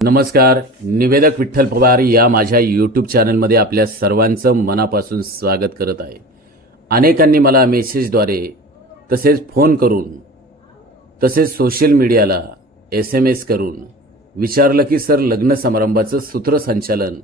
नमस्कार निवेदक विठ्ठल पवार या माझ्या यूट्यूब चॅनलमध्ये आपल्या सर्वांचं मनापासून स्वागत करत आहे. अनेकांनी मला मेसेजद्वारे तसेच फोन करून तसेच सोशल मीडियाला एस एम एस करून विचारलं की सर लग्न समारंभाचं सूत्रसंचालन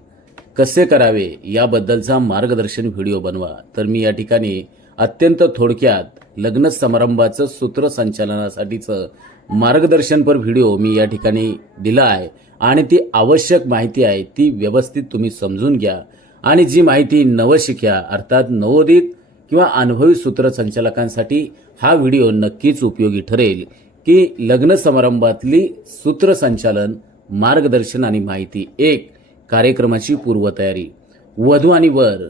कसे करावे? याबद्दलचा मार्गदर्शन व्हिडिओ बनवा. तर मी या ठिकाणी अत्यंत थोडक्यात लग्न समारंभाचं सूत्रसंचालनासाठीचं मार्गदर्शनपर व्हिडिओ मी या ठिकाणी दिला आहे. आणि ती आवश्यक माहिती आहे ती व्यवस्थित तुम्ही समजून घ्या. आणि जी माहिती नवशिक्या अर्थात नवोदित किंवा अनुभवी सूत्रसंचालकांसाठी हा व्हिडिओ नक्कीच उपयोगी ठरेल की लग्न समारंभातली सूत्रसंचालन मार्गदर्शन आणि माहिती एक कार्यक्रमाची पूर्वतयारी. वधू आणि वर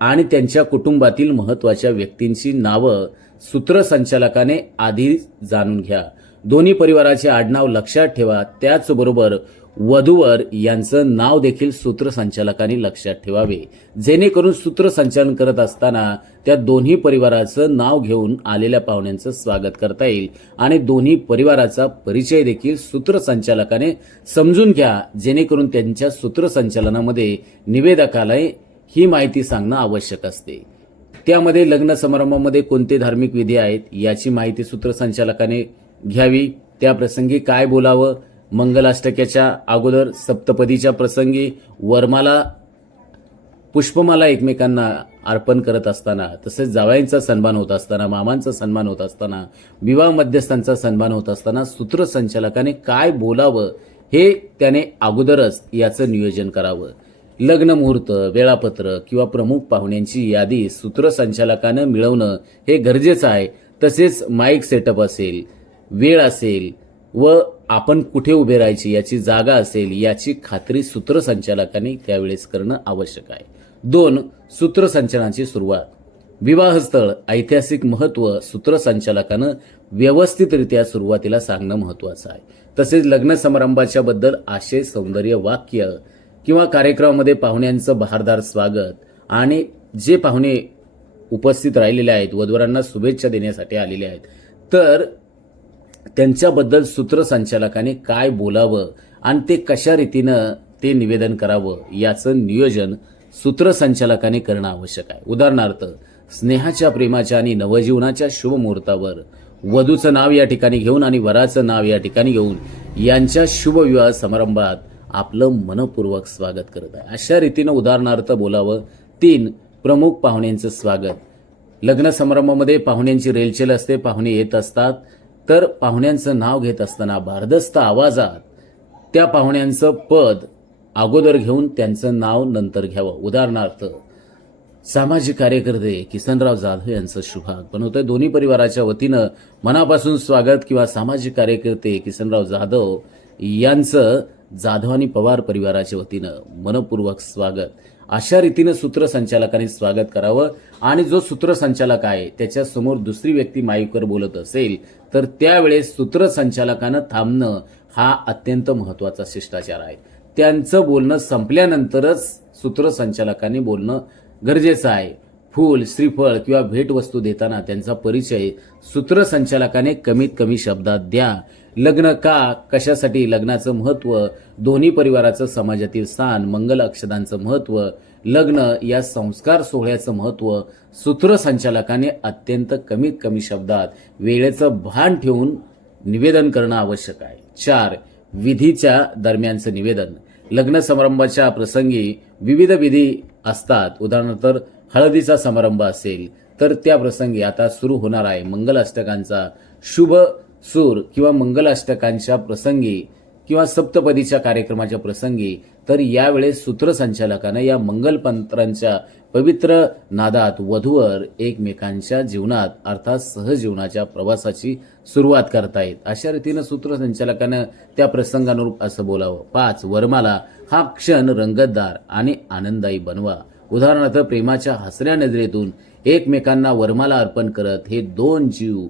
आणि त्यांच्या कुटुंबातील महत्त्वाच्या व्यक्तींची नावं सूत्रसंचालकाने आधी जाणून घ्या. दोन्ही परिवाराचे आडनाव लक्षात ठेवा. त्याचबरोबर वधूवर यांचं नाव देखील सूत्रसंचालकांनी लक्षात ठेवावे. जेणेकरून सूत्रसंचालन करत असताना त्या दोन्ही परिवाराचं नाव घेऊन आलेल्या पाहुण्यांचं स्वागत करता येईल. आणि दोन्ही परिवाराचा परिचय देखील सूत्रसंचालकाने समजून घ्या. जेणेकरून त्यांच्या सूत्रसंचालनामध्ये निवेदकाला ही माहिती सांगणं आवश्यक असते. त्यामध्ये लग्न समारंभामध्ये कोणते धार्मिक विधी आहेत याची माहिती सूत्रसंचालकाने घ्यावी. त्या प्रसंगी काय बोलावं मंगलाष्टक्याच्या अगोदर सप्तपदीच्या प्रसंगी वरमाला पुष्पमाला एकमेकांना अर्पण करत असताना तसेच जावयांचा सन्मान होत असताना मामांचा सन्मान होत असताना विवाह मध्यस्थांचा सन्मान होत असताना सूत्रसंचालकाने काय बोलावं हे त्याने अगोदरच याचं नियोजन करावं. लग्न मुहूर्त वेळापत्र किंवा प्रमुख पाहुण्यांची यादी सूत्रसंचालकानं मिळवणं हे गरजेचं आहे. तसेच माईक सेटअप असेल वेळ असेल व आपण कुठे उभे राहायची याची जागा असेल याची खात्री सूत्रसंचालकाने त्यावेळेस करणं आवश्यक आहे. दोन सूत्रसंचालनाची सुरुवात. विवाहस्थळ ऐतिहासिक महत्त्व सूत्रसंचालकानं व्यवस्थितरित्या सुरुवातीला सांगणं महत्वाचं आहे. तसेच लग्न समारंभाच्या बद्दल आशय सौंदर्य वाक्य किंवा कार्यक्रमामध्ये पाहुण्यांचं बहारदार स्वागत आणि जे पाहुणे उपस्थित राहिलेले आहेत वधवरांना शुभेच्छा देण्यासाठी आलेले आहेत तर त्यांच्याबद्दल सूत्रसंचालकाने काय बोलावं आणि ते कशा रीतीनं ते निवेदन करावं याचं नियोजन सूत्रसंचालकाने करणं आवश्यक आहे. उदाहरणार्थ स्नेहाच्या प्रेमाच्या आणि नवजीवनाच्या शुभ मुहूर्तावर वधूचं नाव या ठिकाणी घेऊन आणि वराचं नाव या ठिकाणी घेऊन यांच्या शुभविवाह समारंभात आपलं मनपूर्वक स्वागत करत आहे. अशा रीतीनं उदाहरणार्थ बोलावं तीन प्रमुख पाहुण्यांचं स्वागत. लग्न समारंभामध्ये पाहुण्यांची रेलचेल असते पाहुणे येत असतात. तर पाहुण्यांचं नाव घेत असताना भारदस्त आवाजात त्या पाहुण्यांचं पद अगोदर घेऊन त्यांचं नाव नंतर घ्यावं. उदाहरणार्थ सामाजिक कार्यकर्ते किसनराव जाधव यांचं शुभागमन होतं दोन्ही परिवाराच्या वतीनं मनापासून स्वागत किंवा सामाजिक कार्यकर्ते किसनराव जाधव यांचं जाधव आणि पवार परिवाराच्या वतीनं मनपूर्वक स्वागत. अशा रीतीनं सूत्रसंचालकाने स्वागत करावं आणि जो सूत्रसंचालक आहे त्याच्यासमोर दुसरी व्यक्ती माईकवर बोलत असेल तर त्यावेळेस सूत्रसंचालकानं थांबणं हा अत्यंत महत्त्वाचा शिष्टाचार आहे. त्यांचं बोलणं संपल्यानंतरच सूत्रसंचालकाने बोलणं गरजेचं आहे. फूल श्रीफळ किंवा भेटवस्तू देताना त्यांचा परिचय सूत्रसंचालकाने कमीत कमी शब्दात द्या. लग्न का? कशासाठी लग्नाचं महत्त्व? दोन्ही परिवाराचं समाजातील स्थान मंगल अक्षदांचं महत्त्व लग्न या संस्कार सोहळ्याचं महत्त्व सूत्रसंचालकाने अत्यंत कमीत कमी शब्दात वेळेचं भान ठेवून निवेदन करणं आवश्यक आहे. चार विधीच्या दरम्यानचं निवेदन. लग्न समारंभाच्या प्रसंगी विविध विधी असतात. उदाहरणार्थ हळदीचा समारंभ असेल तर त्या प्रसंगी आता सुरू होणार आहे मंगलाष्टकांचा शुभ सूर किंवा मंगलाष्टकांच्या प्रसंगी किंवा सप्तपदीच्या कार्यक्रमाच्या प्रसंगी. तर यावेळेस सूत्रसंचालकानं या मंगलपंत्रांच्या पवित्र नादात वधूवर एकमेकांच्या जीवनात अर्थात सहजीवनाच्या प्रवासाची सुरुवात करतायत. अशा रीतीनं सूत्रसंचालकानं त्या प्रसंगानुरूप असं बोलावं. पाच वरमाला हा क्षण रंगतदार आणि आनंदायी बनवा. उदाहरणार्थ प्रेमाच्या हसऱ्या नजरेतून एकमेकांना वरमाला अर्पण करत हे दोन जीव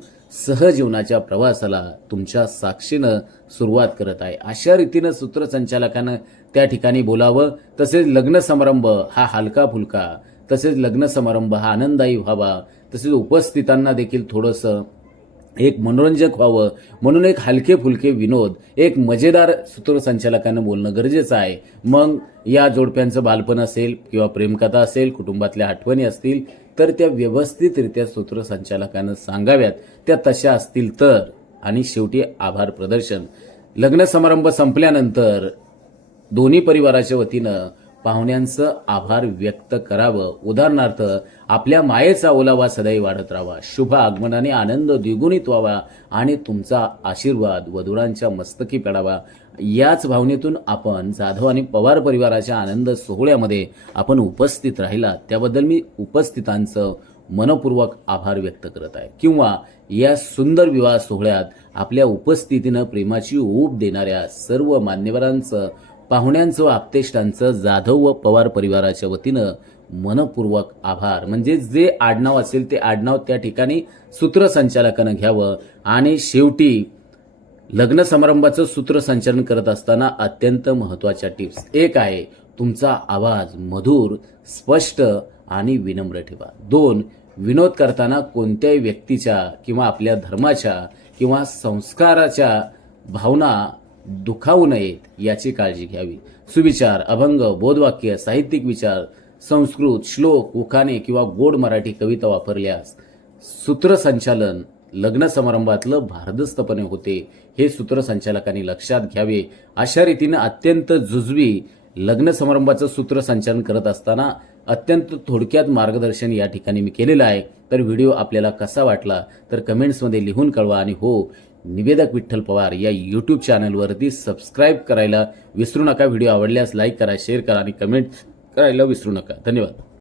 सहजीवनाच्या प्रवासाला तुमच्या साक्षीनं सुरुवात करत आहे. अशा रीतीनं सूत्रसंचालकानं त्या ठिकाणी बोलावं. तसेच लग्न समारंभ हा हलका फुलका. तसेच लग्न समारंभ हा आनंददायी व्हावा. तसेच उपस्थितांना देखील थोडंसं एक मनोरंजक व्हावं म्हणून एक हलके फुलके विनोद एक मजेदार सूत्रसंचालकानं बोलणं गरजेचं आहे. मग या जोडप्यांचं बालपण असेल किंवा प्रेमकथा असेल कुटुंबातल्या आठवणी असतील तर त्या व्यवस्थितरित्या सूत्रसंचालकानं सांगाव्यात. त्या तशा असतील तर. आणि शेवटी आभार प्रदर्शन. लग्न समारंभ संपल्यानंतर दोन्ही परिवाराच्या वतीनं पाहुण्यांचं आभार व्यक्त करावं. उदाहरणार्थ आपल्या मायेचा ओलावा सदैव वाढत राहावा. शुभ आगमनाने आनंद द्विगुणित व्हावा आणि तुमचा आशीर्वाद वधुरांच्या मस्तकी पडावा याच भावनेतून आपण जाधव आणि पवार परिवाराच्या आनंद सोहळ्यामध्ये आपण उपस्थित राहिला. त्याबद्दल मी उपस्थितांचं मनपूर्वक आभार व्यक्त करत आहे. किंवा या सुंदर विवाह सोहळ्यात आपल्या उपस्थितीनं प्रेमाची ऊब देणाऱ्या सर्व मान्यवरांचं पाहुण्यांचं आप्तेष्टांचं जाधव व पवार परिवाराच्या वतीनं मनपूर्वक आभार. म्हणजे जे आडनाव असेल ते आडनाव त्या ठिकाणी सूत्रसंचालकानं घ्यावं. आणि शेवटी लग्न समारंभाचं सूत्रसंचालन करत असताना अत्यंत महत्त्वाच्या टिप्स. एक आहे तुमचा आवाज मधुर स्पष्ट आणि विनम्र ठेवा. दोन विनोद करताना कोणत्याही व्यक्तीच्या किंवा आपल्या धर्माच्या किंवा संस्काराच्या भावना दुखावू नयेत याची काळजी घ्यावी. सुविचार अभंग बोधवाक्य साहित्यिक विचार संस्कृत श्लोक उखाणे किंवा गोड मराठी कविता वापरल्यास सूत्रसंचालन लग्न समारंभातलं भारदस्तपणे होते हे सूत्रसंचालकांनी लक्षात घ्यावे. अशा रीतीनं अत्यंत जुजवी लग्न समारंभाचं सूत्रसंचालन करत असताना अत्यंत थोडक्यात मार्गदर्शन या ठिकाणी मी केलेलं आहे. तर व्हिडिओ आपल्याला कसा वाटला तर कमेंट्समध्ये लिहून कळवा. आणि हो निवेदक विठ्ठल पवार या यूट्यूब चॅनलवरती सबस्क्राईब करायला विसरू नका. व्हिडिओ आवडल्यास लाईक करा शेअर करा आणि कमेंट करायला विसरू नका. धन्यवाद.